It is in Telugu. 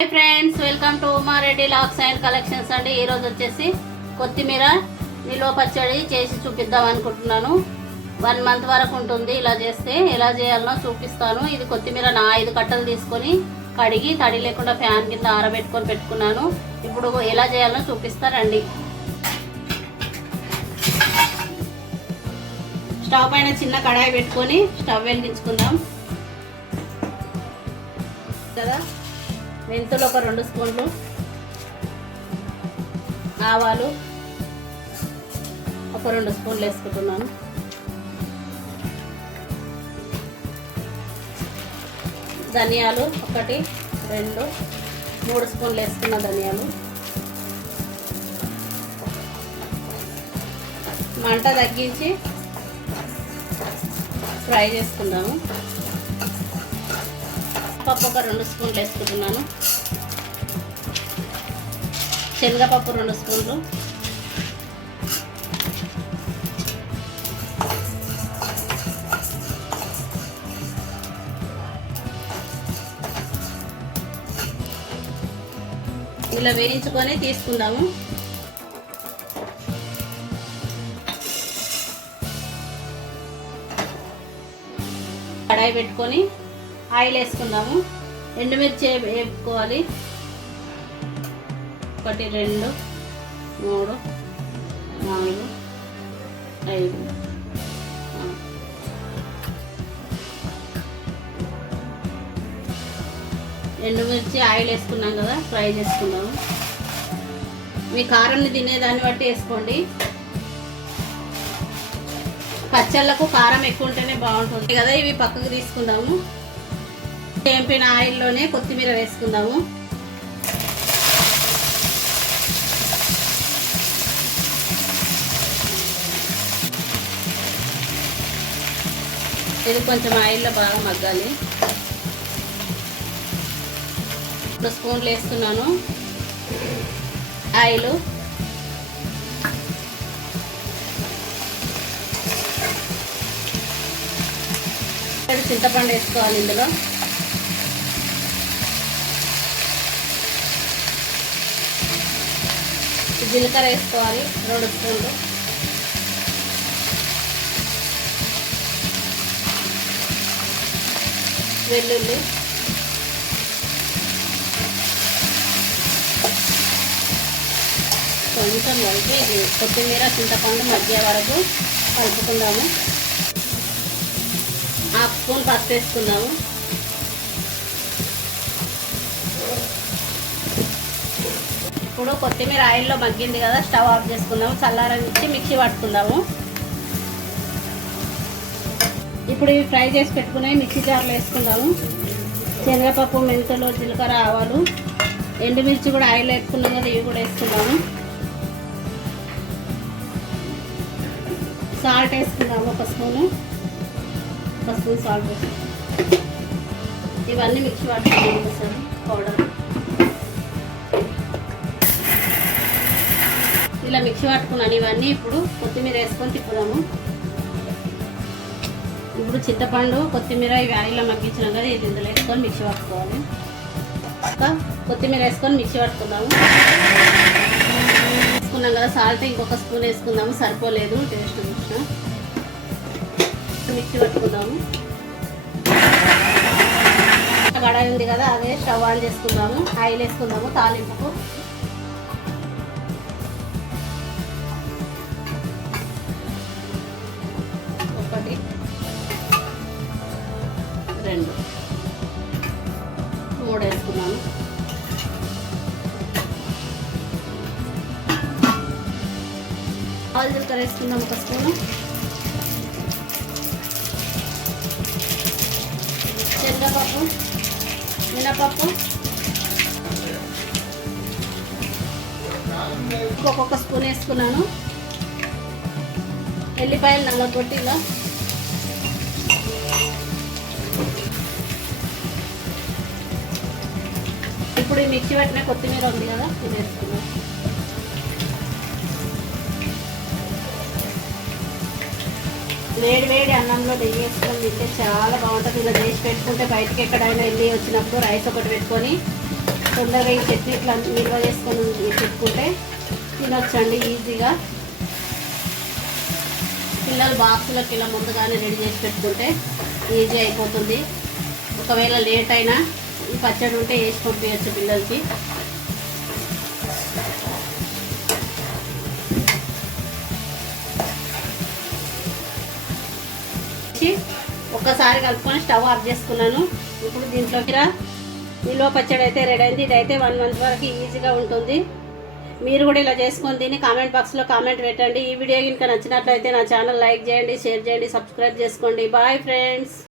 Hi friends, welcome to Umareddy looks and collections అండి. ఈరోజు వచ్చేసి కొత్తిమీర నిల్వ పచ్చడి చేసి చూపిద్దాం అనుకుంటున్నాను. 1 మంత్ వరకు ఉంటుంది. ఇలా చేస్తే ఎలా చేయాలనో చూపిస్తాను. ఇది కొత్తిమీర 5 కట్టలు తీసుకొని కడిగి తడి లేకుండా ఫ్యాన్ కింద ఆరబెట్టుకొని పెట్టుకున్నాను. ఇప్పుడు ఎలా చేయాలనో చూపిస్తారండి. స్టవ్ పైన చిన్న కడాయి పెట్టుకొని స్టవ్ వెలిగించుకుందాం కదా. మెంతులు ఒక 2 స్పూన్లు, ఆవాలు ఒక 2 స్పూన్లు వేసుకుంటున్నాను. ధనియాలు 1, 2, 3 స్పూన్లు వేసుకున్న ధనియాలు. మంట తగ్గించి ఫ్రై చేసుకుందాము. పప్పు ఒక 2 స్పూన్లు వేసుకుంటున్నాను. శనగపప్పు 2 స్పూన్లు, ఇలా వేయించుకొని తీసుకుందాము. కడాయి పెట్టుకొని ఆయిల్ వేసుకుందాము. ఎండుమిర్చి వేపుకోవాలి. 1, 2, 3, 4, 5. ఎండుమిర్చి ఆయిల్ వేసుకున్నాం కదా, ఫ్రై చేసుకుందాము. మీ కారాన్ని తినేదాన్ని బట్టి వేసుకోండి. పచ్చళ్ళకు కారం ఎక్కువ ఉంటేనే బాగుంటుంది కదా. ఇవి పక్కకు తీసుకుందాము. వేపిన ఆయిల్లోనే కొత్తిమీర వేసుకుందాము. ఇది కొంచెం ఆయిల్లో బాగా మగ్గాలి. 2 స్పూన్లు వేస్తున్నాను ఆయిల్. చింతపండు వేసుకోవాలి. ఇందులో జీలకర్ర వేసుకోవాలి 2 స్పూన్లు. వెల్లుల్లి, కొంచెం కలిపి కొత్తిమీర చింతపండు మధ్య వరకు కలుపుకుందాము. 1/2 స్పూన్ పసుపు వేసుకుందాము. ఇప్పుడు కొత్తిమీర ఆయిల్లో మగ్గింది కదా, స్టవ్ ఆఫ్ చేసుకుందాము. చల్లారనిచ్చి మిక్సీ పట్టుకుందాము. ఇప్పుడు ఇవి ఫ్రై చేసి పెట్టుకుని మిక్సీ జార్లో వేసుకుందాము. శనగపప్పు, మెంతులు, జీలకర్ర, ఆవాలు, ఎండుమిర్చి కూడా ఆయిల్ వేసుకున్నాం కదా, ఇవి కూడా వేసుకుందాము. సాల్ట్ వేసుకుందాము. 1 స్పూను, 1 స్పూన్ సాల్ట్ వేసుకుందాం. ఇవన్నీ మిక్సీ పట్టుకుందాము ఒకసారి. పౌడర్ ఇలా మిక్సీ పట్టుకున్నాను ఇవన్నీ. ఇప్పుడు కొత్తిమీర వేసుకొని తిప్పుదాము. ఇప్పుడు చింతపండు, కొత్తిమీర ఇవి ఆయిల్లో మగ్గించినాం కదా, ఇది ఇందులో వేసుకొని మిక్సీ పట్టుకోవాలి. ఇంకా కొత్తిమీర వేసుకొని మిక్సీ పట్టుకుందాము. వేసుకున్నాం కదా, సాల్ట్ ఇంకొక స్పూన్ వేసుకుందాము. సరిపోలేదు టేస్ట్ చూసిన. మిక్సీ పట్టుకుందాము. కడాయి ఉంది కదా, అదే స్టవ్ ఆన్ చేసుకుందాము. ఆయిల్ వేసుకుందాము తాలింపుకు. ఒకటి, 2, 3 వేసుకున్నాను. ఆయిల్ జీలకర్ర వేసుకుందాం 1 స్పూను. శనగపప్పు, మినపప్పు ఒక్కొక్క స్పూన్ వేసుకున్నాను. ఎల్లిపాయలు నల్లగొట్టి ఇలా. ఇప్పుడు ఈ మిక్సీ పట్టిన కొత్తిమీర ఉంది కదా, ఇది వేసుకున్నాను. వేడి వేడి అన్నంలో నెయ్యి వేసుకొని తింటే చాలా బాగుంటుంది. ఇలా చేసి పెట్టుకుంటే బయటకి ఎక్కడైనా వెళ్ళి వచ్చినప్పుడు రైస్ ఒకటి పెట్టుకొని తొందరగా ఈ చట్నీ ఇట్లా నిల్వ చేసుకొని పెట్టుకుంటే తినొచ్చండి ఈజీగా. పిల్లలు బాక్సులకు ఇలా ముందుగానే రెడీ చేసి పెట్టుకుంటే ఈజీ అయిపోతుంది. ఒకవేళ లేట్ అయినా ఈ పచ్చడి ఉంటే వేసి పంపించచ్చు పిల్లలకి. ఒక్కసారి కలుపుకొని స్టవ్ ఆఫ్ చేసుకున్నాను. ఇప్పుడు దీంట్లో నిల్వ పచ్చడి అయితే రెడీ అయింది. ఇదైతే 1 మంత్ వరకు ఈజీగా ఉంటుంది. మీరు కూడా ఇలా చేసుకొని తిని కామెంట్ బాక్స్లో కామెంట్ పెట్టండి. ఈ వీడియో కనుక నచ్చినట్లయితే నా ఛానల్ లైక్ చేయండి, షేర్ చేయండి, సబ్స్క్రైబ్ చేసుకోండి. Bye friends.